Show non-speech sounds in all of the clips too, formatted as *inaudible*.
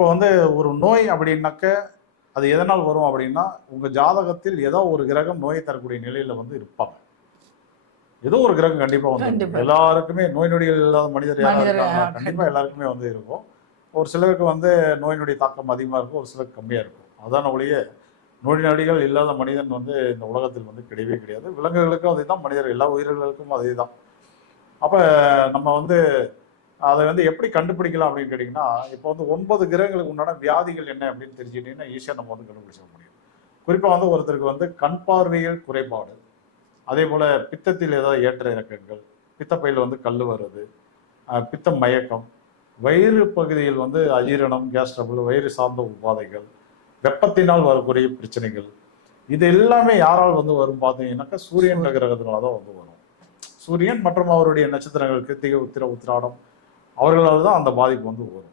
இப்போ வந்து ஒரு நோய் அப்படின்னாக்க அது எதனால் வரும் அப்படின்னா உங்க ஜாதகத்தில் ஏதோ ஒரு கிரகம் நோயை தரக்கூடிய நிலையில வந்து இருப்பாங்க. ஏதோ ஒரு கிரகம் கண்டிப்பா வந்து. எல்லாருக்குமே நோய் நொடிகள் இல்லாத மனிதர் யாராவது மனிதர், இருக்காங்களா? ஆ, கண்டிப்பா எல்லாருக்குமே வந்து இருக்கும். ஒரு சிலருக்கு வந்து நோய் நொடி தாக்கம் அதிகமா இருக்கும் ஒரு சிலருக்கு கம்மியா இருக்கும். அதான ஒழிய நோய் நொடிகள் இல்லாத மனிதன் வந்து இந்த உலகத்தில் வந்து கிடையவே கிடையாது. விலங்குகளுக்கும் அதே தான் மனிதர் எல்லா உயிர்களுக்கும் அதே தான் அப்ப நம்ம வந்து அதை வந்து எப்படி கண்டுபிடிக்கலாம் அப்படின்னு கேட்டிங்கன்னா இப்போ வந்து ஒன்பது கிரகங்களுக்கு உண்டான வியாதிகள் என்ன அப்படின்னு தெரிஞ்சுக்கிட்டீங்கன்னா ஈஸியாக நம்ம வந்து கண்டுபிடிச்சிட முடியும். குறிப்பாக வந்து ஒருத்தருக்கு வந்து கண் பார்வையில் குறைபாடு அதே போல் பித்தத்தில் ஏதாவது ஏற்ற இறக்கங்கள் பித்தப்பையில் வந்து கல் வருது அஹ் பித்த மயக்கம் வயிறு பகுதியில் வந்து அஜீரணம் கேஸ் ட்ரபிள் வயிறு சார்ந்த உபாதைகள் வெப்பத்தினால் வரக்கூடிய பிரச்சனைகள் இது எல்லாமே யாரால் வந்து வரும் பார்த்தீங்கன்னாக்கா சூரியன் கிரகத்தினால தான் வந்து வரும். சூரியன் மற்றும் அவருடைய நட்சத்திரங்கள் கிருத்திகை உத்திர உத்திராடம் அவர்களால் தான் அந்த பாதிப்பு வந்து வரும்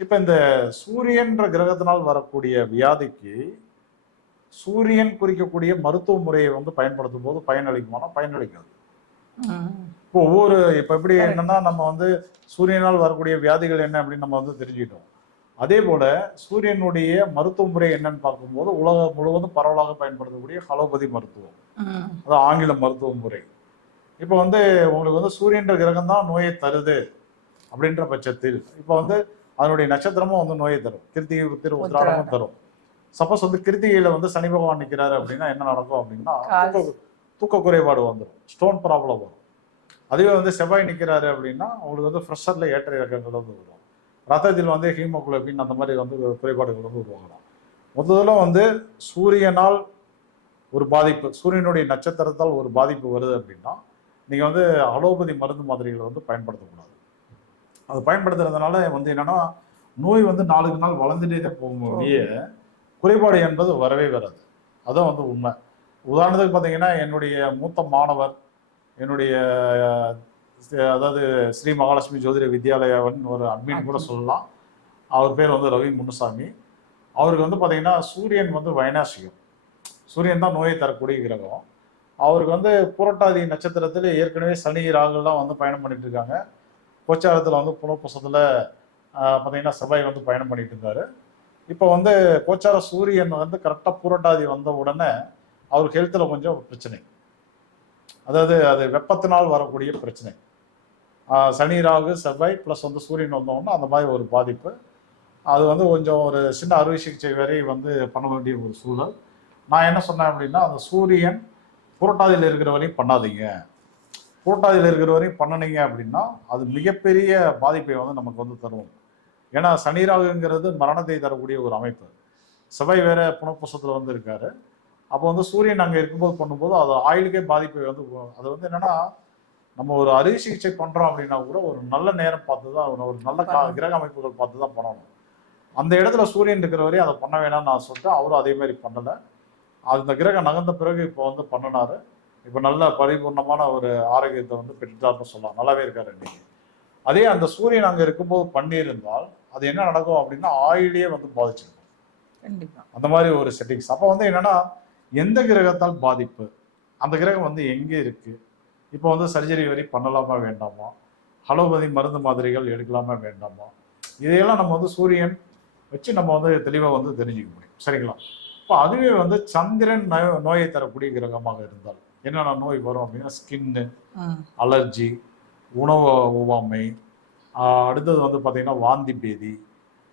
இப்போ இந்த சூரியன்ற கிரகத்தினால் வரக்கூடிய வியாதிக்கு சூரியன் குறிக்கக்கூடிய மருத்துவ முறையை வந்து பயன்படுத்தும் போது பயனளிக்குமானா பயனளிக்காது. இப்போ ஒவ்வொரு இப்போ எப்படி. என்னன்னா நம்ம வந்து சூரியனால் வரக்கூடிய வியாதிகள் என்ன அப்படின்னு நம்ம வந்து தெரிஞ்சுக்கிட்டோம் அதே போல சூரியனுடைய மருத்துவ முறை என்னன்னு பார்க்கும்போது உலகம் முழுவதும் பரவலாக பயன்படுத்தக்கூடிய ஹலோபதி மருத்துவம் ம். அது ஆங்கில மருத்துவ முறை இப்போ வந்து உங்களுக்கு வந்து சூரியன்ற கிரகம் தான் நோயை தருது அப்படின்ற பட்சத்தில் இப்போ வந்து அதனுடைய நட்சத்திரமும் வந்து நோயை தரும். கிருத்திகை உத்திர உத்திராடமும் தரும். சப்போஸ் வந்து கிருத்திகையில வந்து சனி பகவான் நிற்கிறாரு அப்படின்னா என்ன நடக்கும் அப்படின்னா. தூக்க தூக்க குறைபாடு வந்துடும் ஸ்டோன் ப்ராப்ளம் வரும். அதுவே வந்து செவ்வாய் நிற்கிறாரு அப்படின்னா உங்களுக்கு வந்து ப்ரெஷரில் ஏற்ற இறக்கங்கள் வந்து வரும். ரத்தத்தில் வந்து ஹீமோகுளோபின் அந்த மாதிரி வந்து குறைபாடுகள் வந்து உருவாகலாம். முதல்ல வந்து சூரியனால் ஒரு பாதிப்பு சூரியனுடைய நட்சத்திரத்தால் ஒரு பாதிப்பு வருது அப்படின்னா நீங்கள் வந்து அலோபதி மருந்து மாதிரிகளை வந்து பயன்படுத்தக்கூடாது. அது பயன்படுத்துறதுனால வந்து என்னன்னா நோய் வந்து நாளுக்கு நாள் வளர்ந்துட்டே தான் போகும் ஒழிய குறைபாடு என்பது வரவே வராது. அதான் வந்து உண்மை. உதாரணத்துக்கு பார்த்தீங்கன்னா என்னுடைய மூத்த மாணவர் என்னுடைய அதாவது ஸ்ரீ மகாலட்சுமி ஜோதிட வித்யாலயாவின் ஒரு அட்மின் கூட சொல்லலாம். அவர் பேர் வந்து ரவி முனுசாமி. அவருக்கு வந்து பார்த்தீங்கன்னா சூரியன் வந்து வைனாசிகம் சூரியன் தான் நோயை தரக்கூடிய கிரகம். அவருக்கு வந்து புரட்டாதி நட்சத்திரத்தில் ஏற்கனவே சனி ராகுலாம் வந்து பயணம் பண்ணிட்டு இருக்காங்க. கோச்சாரத்தில் வந்து புனர்பூசத்தில் பார்த்தீங்கன்னா செவ்வாய் வந்து பயணம் பண்ணிட்டு இருந்தாரு இப்போ வந்து கோச்சார சூரியன் வந்து கரெக்டாக புரட்டாதி வந்த உடனே அவர் ஹெல்த்தில் கொஞ்சம் பிரச்சனை. அதாவது அது வெப்பத்தினால் வரக்கூடிய பிரச்சனை. சனி ராகு செவ்வாய் ப்ளஸ் வந்து சூரியன் வந்தோடனே அந்த மாதிரி ஒரு பாதிப்பு. அது வந்து கொஞ்சம் ஒரு சின்ன அறுவை சிகிச்சை வரை வந்து பண்ண வேண்டிய ஒரு சூழல். நான் என்ன சொன்னேன் அப்படின்னா அந்த சூரியன் புரட்டாதியில் இருக்கிற வரையும் பண்ணாதீங்க. புரட்டாதியில் இருக்கிற வரையும் பண்ணுனீங்க அப்படின்னா அது மிகப்பெரிய பாதிப்பை வந்து நமக்கு வந்து தரும் ஏன்னா சனி ராகுங்கிறது மரணத்தை தரக்கூடிய ஒரு அமைப்பு. செவ்வாய் வேற புனப்புசத்தில் வந்து இருக்காரு. அப்போ வந்து சூரியன் அங்கே இருக்கும்போது பண்ணும்போது அது ஆயுளுக்கே பாதிப்பை வந்து அது வந்து என்னன்னா நம்ம ஒரு அறுவை சிகிச்சை பண்றோம் அப்படின்னா கூட ஒரு நல்ல நேரம் பார்த்து தான் ஒரு நல்ல கிரக அமைப்புகள் பார்த்து தான் பண்ணணும். அந்த இடத்துல சூரியன் இருக்கிற வரையும் அதை பண்ண வேணாம்னு நான் சொல்லிட்டேன் அவரும் அதே மாதிரி பண்ணலை. அந்த கிரகம் நகர்ந்த பிறகு இப்போ வந்து பண்ணினாரு. இப்போ நல்ல பரிபூர்ணமான ஒரு ஆரோக்கியத்தை வந்து பெற்றுட்டாருன்னு சொல்லலாம். நல்லாவே இருக்காரு இன்னைக்கு. அதே அந்த சூரியன் அங்கே இருக்கும்போது பண்ணியிருந்தால் அது என்ன நடக்கும் அப்படின்னா ஆயுளையே வந்து பாதிச்சிருக்கும். கண்டிப்பா. அந்த மாதிரி ஒரு செட்டிங்ஸ் அப்போ வந்து என்னன்னா எந்த கிரகத்தால் பாதிப்பு? அந்த கிரகம் வந்து எங்கே இருக்கு? இப்போ வந்து சர்ஜரி வரை பண்ணலாமா வேண்டாமா? ஹலோபதி மருந்து மாத்திரைகள் எடுக்கலாமா வேண்டாமா? இதையெல்லாம் நம்ம வந்து சூரியன் வச்சு நம்ம வந்து தெளிவாக வந்து தெரிஞ்சுக்க முடியும். சரிங்களா? இப்போ அதுவே வந்து சந்திரன் நோய் நோயை தரக்கூடிய கிரகமாக இருந்தால் என்னென்ன நோய் வரும் அப்படின்னா ஸ்கின்னு. அலர்ஜி உணவு ஒவ்வாமை. அடுத்தது வந்து பார்த்தீங்கன்னா வாந்தி பேதி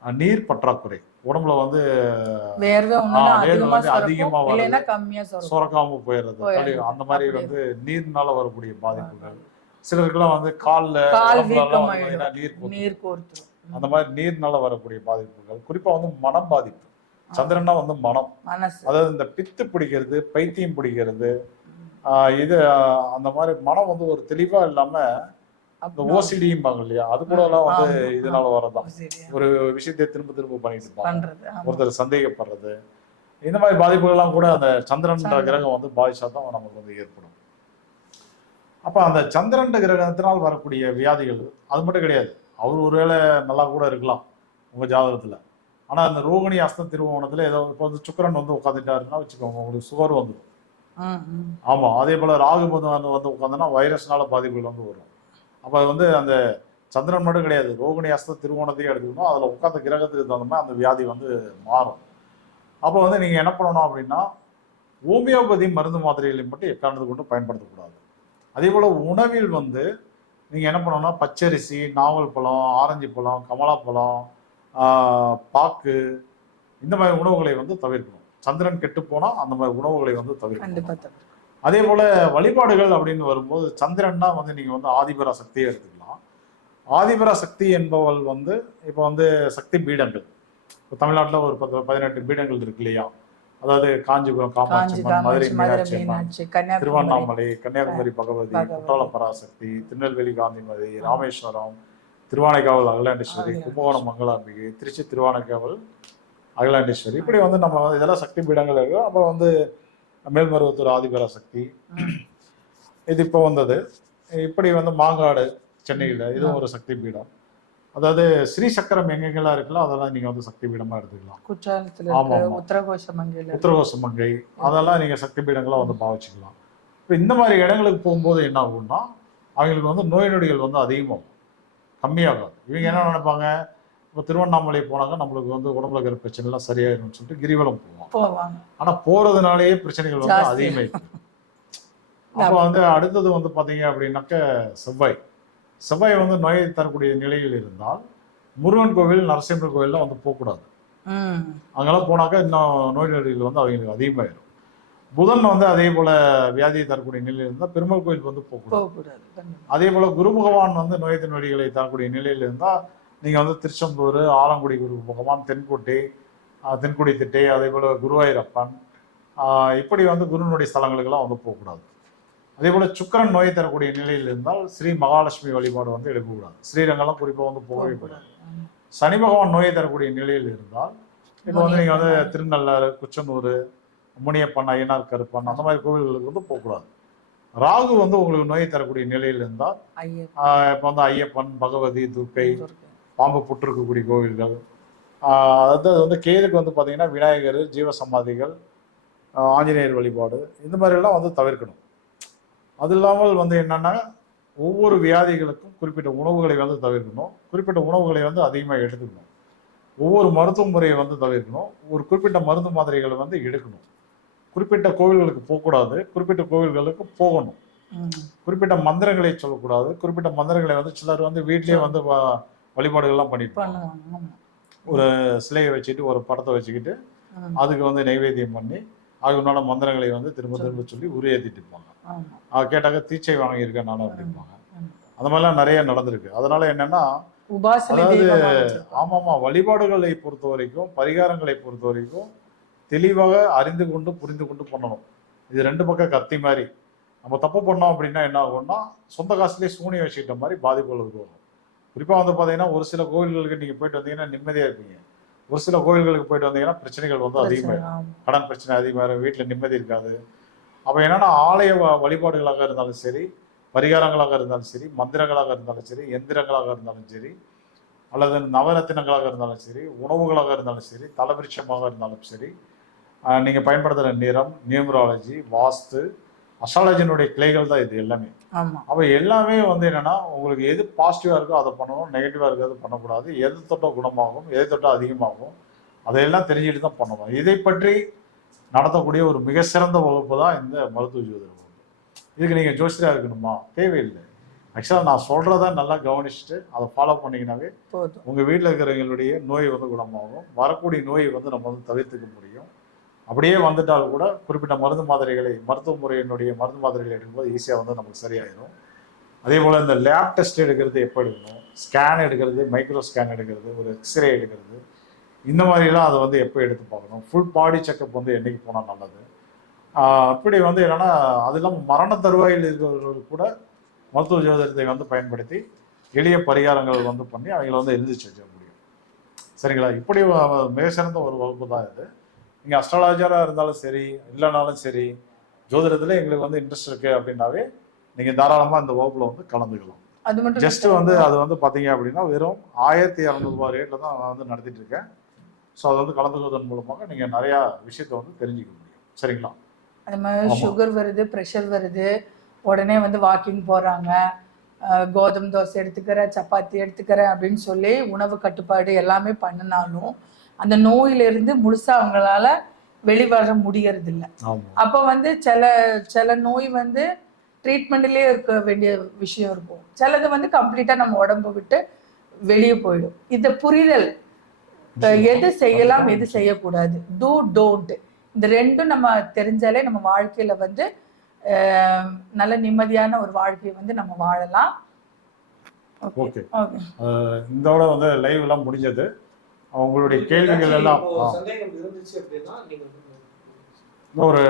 நீர் பற்றாக்குறை. உடம்புல வந்து வேர்வை வந்து அதிகமா சுரக்கும். போயிடுறது அந்த மாதிரி வந்து நீர்னால வரக்கூடிய பாதிப்புகள். சிலருக்குலாம் வந்து கால்ல நீர் அந்த மாதிரி நீர்னால வரக்கூடிய பாதிப்புகள். குறிப்பா வந்து மனம் பாதிப்பு. சந்திரனா வந்து மனம். அதாவது இந்த பித்து பிடிக்கிறது பைத்தியம் பிடிக்கிறது இது அந்த மாதிரி மனம் வந்து ஒரு தெளிவா இல்லாம இந்த அப்புறம் ஓசிடிம்பாங்க இல்லையா? அது கூட எல்லாம் வந்து இதனால வரதான் ஒரு விஷயத்தை திரும்ப திரும்ப பண்ணிட்டு இருப்பாங்க. ஒருத்தர் சந்தேகப்படுறது. இந்த மாதிரி பாதிப்புகள்லாம் கூட அந்த சந்திரன். கிரகம் வந்து பாதிச்சா தான் நமக்கு வந்து ஏற்படும். அப்ப அந்த சந்திரன் கிரகத்தினால் வரக்கூடிய வியாதிகள் அது மட்டும் கிடையாது. அவர் ஒருவேளை நல்லா கூட இருக்கலாம் உங்க ஜாதகத்துல. ஆனா அந்த ரோகிணி அஸ்த திருவோணத்துல ஏதோ இப்போ வந்து சுக்கிரன் வந்து உட்காந்துட்டாருன்னா வச்சுக்கோங்க உங்களுக்கு சுகர் வந்துடும். ஆமா அதே போல ராகு வந்து வந்து வந்து வைரஸ்னால பாதிப்புகள் வந்து வரும். அப்போ அது வந்து அந்த சந்திரன் மட்டும் கிடையாது ரோகிணி அஸ்த திருவோணத்தையும் எடுத்துக்கணும் அதில் உட்காந்த கிரகத்துக்கு தகுந்த மாதிரி அந்த வியாதி வந்து மாறும். அப்போ வந்து நீங்கள் என்ன பண்ணணும் அப்படின்னா ஹோமியோபதி மருந்து மாத்திரைகளை மட்டும் எக்காரணத்தை கொண்டு பயன்படுத்தக்கூடாது. அதே போல் உணவில் வந்து நீங்கள் என்ன பண்ணணும்னா பச்சரிசி நாவல் பழம் ஆரஞ்சு பழம் கமலாப்பழம் பாக்கு இந்த மாதிரி உணவுகளை வந்து தவிர்க்கணும். சந்திரன் கெட்டு போனால் அந்த மாதிரி உணவுகளை வந்து தவிர்க்கணும். அதே போல வழிபாடுகள் அப்படின்னு வரும்போது சந்திரன்னா வந்து நீங்க வந்து ஆதிபரா சக்தியை எடுத்துக்கலாம். ஆதிபரா சக்தி என்பவள் வந்து இப்போ வந்து சக்தி பீடங்கள். இப்போ தமிழ்நாட்டில் ஒரு பத்து பதினெட்டு பீடங்கள் இருக்கு இல்லையா? அதாவது காஞ்சிபுரம் காஞ்சி காமாட்சி மதுரை மீனாட்சி அம்மன், திருவண்ணாமலை கன்னியாகுமரி பகவதி. குற்றால பராசக்தி திருநெல்வேலி காந்திமதி ராமேஸ்வரம் திருவானைக்காவல் அகிலாண்டேஸ்வரி. கும்பகோணம் மங்களாம்பிகை திருச்சி திருவானைக்காவல் அகிலாண்டேஸ்வரி. இப்படி வந்து நம்ம வந்து இதெல்லாம் சக்தி பீடங்கள் இருக்கு. அப்புறம் வந்து மேல்மருவத்தூர் ஆதிபரா சக்தி. இது இப்போ வந்தது. இப்படி வந்து மாங்காடு சென்னையில் இதுவும் ஒரு சக்தி பீடம். அதாவது ஸ்ரீ சக்கரம் எங்கெங்கெல்லாம் இருக்குல்ல அதெல்லாம் நீங்க வந்து சக்தி பீடமா எடுத்துக்கலாம். குற்றாலத்துல ஆமா. உத்தரகோஷ உத்தரகோச மங்கை அதெல்லாம் நீங்க சக்தி பீடங்களா வந்து பாவிச்சுக்கலாம். இப்போ இந்த மாதிரி இடங்களுக்கு போகும்போது என்ன ஆகும்னா அவங்களுக்கு வந்து நோய் நொடிகள் வந்து அதிகமாகும். கம்மியாகாது. இவங்க என்ன நினைப்பாங்க? இப்போ திருவண்ணாமலை போனாங்க நம்மளுக்கு வந்து உடம்புல இருக்கிற பிரச்சனை எல்லாம் சரியாயிரும்னு சொல்லிட்டு கிரிவலம் போவோம். போவாங்க. ஆனா போறதுனாலேயே பிரச்சனைகள் வந்து. அதிகமாயிருக்கு *laughs* அப்போ வந்து அடுத்தது வந்து பாத்தீங்க அப்படின்னாக்க செவ்வாய். செவ்வாய் வந்து நோயை தரக்கூடிய நிலையில் இருந்தால் முருகன் கோவில் நரசிம்மர் கோவில்லாம் வந்து போகக்கூடாது. அங்கெல்லாம் போனாக்கா இன்னும் நோய் நொடிகள் வந்து அவங்களுக்கு அதிகமாயிடும். புதன் வந்து அதே போல வியாதியை தரக்கூடிய நிலையில் இருந்தால் பெருமாள் கோயில் வந்து போகக்கூடாது. அதே போல குரு பகவான் வந்து நோய் நொடிகளை தரக்கூடிய நிலையில் இருந்தால் நீங்க வந்து திருச்செந்தூர் ஆலங்குடி குரு பகவான் தென்கோட்டை தென்குடி திட்டை அதே போல குருவாயூரப்பன் இப்படி வந்து குருனுடைய ஸ்தலங்களுக்கெல்லாம் வந்து போகக்கூடாது. அதே போல சுக்கிரன் நோய் தரக்கூடிய நிலையில் இருந்தால் ஸ்ரீ மகாலட்சுமி வழிபாடு வந்து எடுக்கக்கூடாது. ஸ்ரீரங்கம்லாம் குறிப்பாக வந்து போகவே கூடாது. சனி பகவான் நோயை தரக்கூடிய நிலையில் இருந்தால் இப்போ வந்து நீங்க வந்து திருநள்ளாறு குச்சனூர் முனியப்பன் ஐயனார் கருப்பன் அந்த மாதிரி கோவில்களுக்கு வந்து போகக்கூடாது. ராகு வந்து உங்களுக்கு நோயை தரக்கூடிய நிலையில் இருந்தால் இப்போ வந்து ஐயப்பன் பகவதி துர்க்கை. பாம்பு புற்றிருக்கக்கூடிய கோவில்கள். ஆஹ் அது வந்து கேதுக்கு வந்து பார்த்தீங்கன்னா விநாயகர் ஜீவசமாதிகள் ஆஞ்சநேயர் வழிபாடு இந்த மாதிரி எல்லாம் வந்து தவிர்க்கணும். அது இல்லாமல் வந்து என்னன்னா ஒவ்வொரு வியாதிகளுக்கும் குறிப்பிட்ட உணவுகளை வந்து தவிர்க்கணும். குறிப்பிட்ட உணவுகளை வந்து அதிகமாக எடுத்துக்கணும். ஒவ்வொரு மருத்துவ முறையை வந்து தவிர்க்கணும். ஒரு குறிப்பிட்ட மருந்து மாத்திரைகளை வந்து எடுக்கணும். குறிப்பிட்ட கோவில்களுக்கு போகக்கூடாது. குறிப்பிட்ட கோவில்களுக்கு போகணும். குறிப்பிட்ட மந்திரங்களை சொல்லக்கூடாது. குறிப்பிட்ட மந்திரங்களை வந்து சிலர் வந்து வீட்லயே வந்து வழிபாடுகள்லாம் ஆமா. ஒரு சிலையை வச்சுட்டு ஒரு படத்தை வச்சுக்கிட்டு. அதுக்கு வந்து நைவேத்தியம் பண்ணி அதுக்குண்டான மந்திரங்களை வந்து திரும்ப திரும்ப சொல்லி ஆமா. அது கேட்டாக்க தீச்சை வாங்கியிருக்கேன் நானும் அப்படிம்பாங்க. அந்த மாதிரிலாம் நிறைய நடந்திருக்கு அதனால என்னன்னா அதாவது. ஆமாமா வழிபாடுகளை பொறுத்த வரைக்கும் பரிகாரங்களை பொறுத்த வரைக்கும் தெளிவாக அறிந்து கொண்டு புரிந்து கொண்டு பண்ணணும் இது ரெண்டு பக்கம் கத்தி மாதிரி நம்ம தப்பு பண்ணோம் அப்படின்னா என்ன ஆகும்னா சொந்த காசுலேயே சூனியம் வச்சுக்கிட்ட மாதிரி பாதிப்புகள் வரும் குறிப்பாக வந்து பார்த்தீங்கன்னா ஒரு சில கோவில்களுக்கு நீங்கள் போயிட்டு வந்தீங்கன்னா நிம்மதியாக இருப்பீங்க. ஒரு சில கோவில்களுக்கு போயிட்டு வந்தீங்கன்னா பிரச்சனைகள் வந்து ஆமா. கடன் பிரச்சனை அதிகமாக வீட்டில் நிம்மதி இருக்காது. அப்போ என்னன்னா ஆலய வழிபாடுகளாக இருந்தாலும் சரி பரிகாரங்களாக இருந்தாலும் சரி மந்திரங்களாக இருந்தாலும் சரி எந்திரங்களாக இருந்தாலும் சரி அல்லது நவரத்தினங்களாக இருந்தாலும் சரி உணவுகளாக இருந்தாலும் சரி தலவிருட்சமாக இருந்தாலும் சரி ஆஹ் நீங்க பயன்படுத்துகிற நிறம் நியூமராலஜி வாஸ்து அஸ்ட்ராலஜினுடைய கிளைகள் தான் இது எல்லாமே. அப்போ எல்லாமே வந்து என்னன்னா உங்களுக்கு எது பாசிட்டிவாக இருக்கோ அதை பண்ணணும் நெகட்டிவாக இருக்கிறது பண்ணக்கூடாது. எது தொட்டோ குணமாகும் எது தொட்டோ அதிகமாகும் அதையெல்லாம் தெரிஞ்சுட்டு தான் பண்ணணும். இதை பற்றி நடத்தக்கூடிய ஒரு மிக சிறந்த வகுப்பு தான் இந்த மருத்துவ ஜோதிட வகுப்பு. இதுக்கு நீங்கள் ஜோசியராக இருக்கணுமா? தேவையில்லை. ஆக்சுவலாக நான் சொல்கிறத நல்லா கவனிச்சுட்டு அதை ஃபாலோ பண்ணீங்கன்னாவே போதும். உங்கள் வீட்டில் இருக்கிறவங்களுடைய நோய் வந்து குணமாகும். வரக்கூடிய நோயை வந்து நம்ம வந்து தவிர்த்துக்க முடியும். அப்படியே வந்துட்டால் கூட குறிப்பிட்ட மருந்து மாத்திரைகளை மருத்துவ முறையினுடைய மருந்து மாத்திரைகளை எடுக்கும்போது ஈஸியாக வந்து நமக்கு சரியாயிடும் அதே போல் இந்த லேப் டெஸ்ட் எடுக்கிறது எப்போ எடுக்கணும் ஸ்கேன் எடுக்கிறது மைக்ரோ ஸ்கேன் எடுக்கிறது ஒரு எக்ஸ்ரே எடுக்கிறது. இந்த மாதிரிலாம் அதை வந்து எப்போ எடுத்து பார்க்கணும்? ஃபுல் பாடி செக்கப் வந்து என்னைக்கு போனால் நல்லது? அப்படி வந்து என்னென்னா அது இல்லாமல் மரண தருவாயில் இருக்கிறவர்கள் கூட மருத்துவ ஜோதிடத்தை வந்து பயன்படுத்தி எளிய பரிகாரங்கள் வந்து பண்ணி அவங்கள வந்து எழுந்திரிச்சு வச்சிட முடியும். சரிங்களா? இப்படி மிக சிறந்த ஒரு வகுப்பு தான் இது. நீங்கள் அஸ்ட்ராலஜராக இருந்தாலும் சரி இல்லைனாலும் சரி ஜோதிடத்தில் எங்களுக்கு வந்து இன்ட்ரெஸ்ட் இருக்குது அப்படின்னாவே நீங்கள் தாராளமாக இந்த வகுப்பில் வந்து கலந்துக்கலாம். அது மட்டும் ஜஸ்ட் வந்து அது வந்து பார்த்தீங்க அப்படின்னா வெறும் ஆயிரத்தி இரநூறுபா ரேட்டில் தான் நான் வந்து நடத்திட்டு இருக்கேன் ஸோ அதை வந்து கலந்துக்குவதன் மூலமாக நீங்கள் நிறையா விஷயத்தை வந்து தெரிஞ்சுக்க முடியும். சரிங்களா? அது மாதிரி. சுகர் வருது ப்ரெஷர் வருது உடனே வந்து வாக்கிங் போறாங்க. அஹ், கோதுமை தோசை எடுத்துக்கிறேன் சப்பாத்தி எடுத்துக்கிறேன் அப்படின்னு சொல்லி உணவு கட்டுப்பாடு எல்லாமே பண்ணினாலும் அந்த நோயிலிருந்து முழுசா அவங்களால வெளிவர முடியறது இல்ல ஆமா. அப்போ வந்து சில சில நோய் வந்து ட்ரீட்மெண்ட்லயே இருக்க வேண்டிய விஷயம் இருக்கும். சிலது வந்து கம்ப்ளீட்டா நம்ம உடம்ப விட்டு வெளியே போயிடும். இந்த புரிதல் எது செய்யலாம் எது செய்யக்கூடாது? டூ டோன்ட் இந்த ரெண்டும் நம்ம தெரிஞ்சாலே நம்ம வாழ்க்கையில வந்து நல்ல நிம்மதியான ஒரு வாழ்க்கையை வந்து நம்ம வாழலாம். ஓகே. இதோட வந்து லைவ் எல்லாம் முடிஞ்சது. உங்களுடைய கேள்விகள் எல்லாம். ஒரு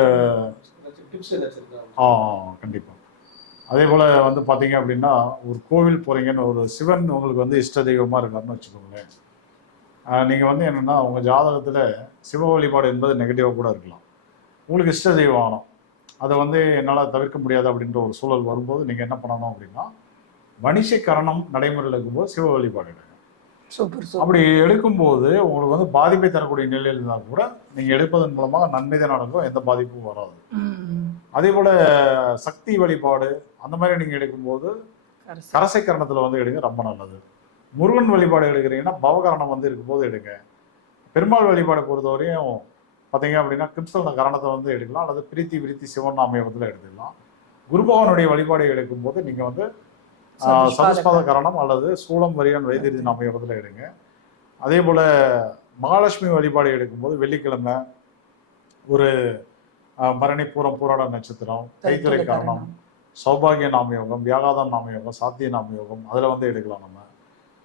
ஆ கண்டிப்பாக அதே போல் வந்து பார்த்தீங்க அப்படின்னா ஒரு கோவில் போகிறீங்கன்னு ஒரு சிவன் உங்களுக்கு வந்து இஷ்ட தெய்வமாக இருக்காருன்னு வச்சுக்கோங்களேன். நீங்கள் வந்து என்னென்னா உங்கள் ஜாதகத்தில் சிவ வழிபாடு என்பது நெகட்டிவாக கூட இருக்கலாம். உங்களுக்கு இஷ்ட தெய்வம் ஆகணும். அதை வந்து என்னால் தவிர்க்க முடியாது அப்படின்ற ஒரு சூழல் வரும்போது நீங்கள் என்ன பண்ணணும் அப்படின்னா வணிசை கரணம் நடைமுறையில் இருக்கும்போது சிவ வழிபாடு சூப்பர் அப்படி எடுக்கும்போது உங்களுக்கு வந்து பாதிப்பை தரக்கூடிய நிலையில் இருந்தால் கூட நீங்கள் எடுப்பதன் மூலமாக நன்மை தான் நடக்கும் எந்த பாதிப்பும் வராது. அதே போல சக்தி வழிபாடு அந்த மாதிரி நீங்க எடுக்கும்போது. கரசை. கரணத்துல வந்து எடுங்க ரொம்ப நல்லது. முருகன் வழிபாடு எடுக்கிறீங்கன்னா பவகரணம் வந்து இருக்கும்போது எடுங்க. பெருமாள் வழிபாடு பொறுத்தவரையும் பார்த்தீங்க அப்படின்னா கிருப்சன கரணத்தை வந்து எடுக்கலாம் அல்லது பிரீத்தி விருத்தி சிவன் நாமயத்தில் எடுத்துக்கலாம். குருபகவனுடைய வழிபாடு எடுக்கும்போது நீங்க வந்து சதுஷ்பாத கரணம் அல்லது சூளம் வரியன் வைத்தியதி நாமயத்தில் எடுங்க. அதே போல மகாலட்சுமி வழிபாடு எடுக்கும்போது வெள்ளிக்கிழமை ஒரு ஆஹ், பரணி பூரம் பூராட நட்சத்திரம் கைத்துறை கரணம் சௌபாகிய நாமயோகம் வியாகாதம் நாமயோகம் சாத்திய நாமயோகம் அதில் வந்து எடுக்கலாம் நம்ம.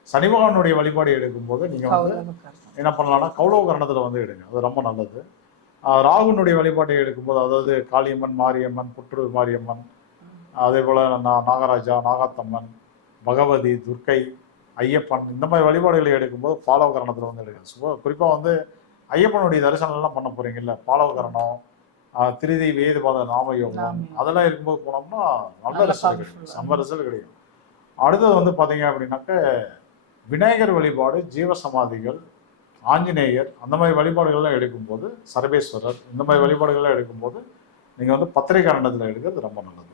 சனி பகவானுடைய வழிபாடு எடுக்கும்போது நீங்கள் வந்து. என்ன பண்ணலாம்னா கௌளவ கரணத்தில் வந்து எடுங்க. அது ரொம்ப நல்லது. ராகுனுடைய வழிபாட்டை எடுக்கும்போது அதாவது காளியம்மன் மாரியம்மன் புற்று மாரியம்மன் அதே போல் நாகராஜா நாகாத்தம்மன் பகவதி துர்க்கை ஐயப்பன் இந்த மாதிரி வழிபாடுகளை எடுக்கும்போது பாலவ கரணத்தில் வந்து எடுங்க சுப குறிப்பாக வந்து ஐயப்பனுடைய தரிசனம்லாம் பண்ண போறீங்கல்ல பாலவ கரணம் ஆஹ் திருதி வேதபாத நாமயோகம். அதெல்லாம் இருக்கும்போது போனோம்னா நல்ல ரிசல்ட். கிடைக்கும். செம்ம ரிசல்ட் கிடைக்கும். அடுத்தது வந்து பார்த்தீங்க அப்படின்னாக்க விநாயகர் வழிபாடு ஜீவசமாதிகள் ஆஞ்சநேயர் அந்த மாதிரி வழிபாடுகள்லாம் எடுக்கும்போது சர்வேஸ்வரர் இந்த மாதிரி வழிபாடுகள்லாம் எடுக்கும்போது நீங்கள் வந்து பத்திரை கரணத்தில் எடுக்கிறது ரொம்ப நல்லது.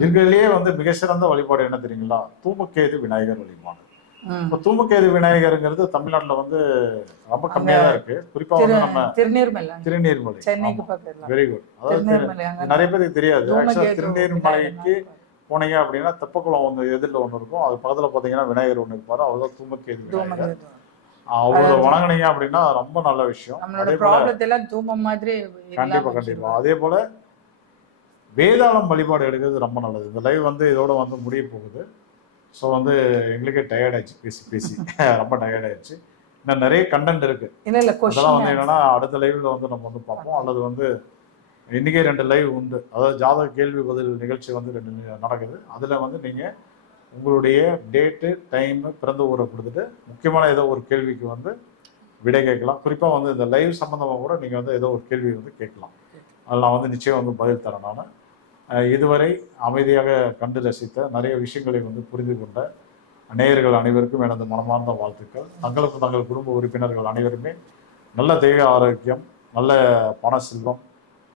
இருக்கிறதுலேயே வந்து மிக சிறந்த வழிபாடு என்ன தெரியுங்களா? தூமக்கேது விநாயகர் வழிபாடு. இப்போ தூமக்கேது விநாயகருங்கிறது தமிழ்நாட்டில் வந்து ரொம்ப கம்மியாக தான் இருக்கு. குறிப்பாக திரு வந்து நம்ம திருநீர்மலை. திருநீர்மலை. வெரி குட் அதாவது நிறைய பேருக்கு தெரியாது. ஆக்சுவலாக தூமகேது திருநீர்மலைக்கு போனீங்க அப்படின்னா தெப்பக்குளம் ஒன்று எதிரில் ஒன்று இருக்கும். அது பக்கத்தில் பார்த்தீங்கன்னா விநாயகர் ஒன்று இருப்பார். அவர் தான் தூமக்கேது விநாயகர். அவரை வணங்குனீங்க அப்படின்னா ரொம்ப நல்ல விஷயம். அதே போல கண்டிப்பா கண்டிப்பா. அதே போல வேதாளம் வழிபாடு எடுக்கிறது ரொம்ப நல்லது. இந்த லைவ் வந்து இதோட வந்து முடிய போகுது. ஸோ வந்து எங்களுக்கே டயர்ட் ஆயிடுச்சு. பேசி பேசி. *laughs* ரொம்ப டயர்ட் ஆயிடுச்சு. இன்னும் நிறைய கண்டென்ட் இருக்கு. அதெல்லாம் வந்து என்னன்னா அடுத்த லைவ்ல வந்து நம்ம வந்து பார்ப்போம். அல்லது வந்து இன்னைக்கே ரெண்டு லைவ் உண்டு. அதாவது ஜாதக கேள்வி பதில் நிகழ்ச்சி வந்து ரெண்டு நடக்குது. அதுல வந்து நீங்க உங்களுடைய டேட்டு டைம் பிறந்த ஊரை கொடுத்துட்டு முக்கியமான ஏதோ ஒரு கேள்விக்கு வந்து விடை கேட்கலாம். குறிப்பா வந்து இந்த லைவ் சம்பந்தமா கூட நீங்க வந்து ஏதோ ஒரு கேள்வி வந்து கேட்கலாம். அதில் நான் வந்து நிச்சயம் வந்து பதில் தரேன் நான். இதுவரை அமைதியாக கண்டு ரசித்த நிறைய விஷயங்களை வந்து புரிந்து கொண்ட நேயர்கள் அனைவருக்கும் எனது மனமார்ந்த வாழ்த்துக்கள். தங்களுக்கும் தங்கள் குடும்ப உறுப்பினர்கள் அனைவருமே நல்ல தேக ஆரோக்கியம் நல்ல பண செல்வம்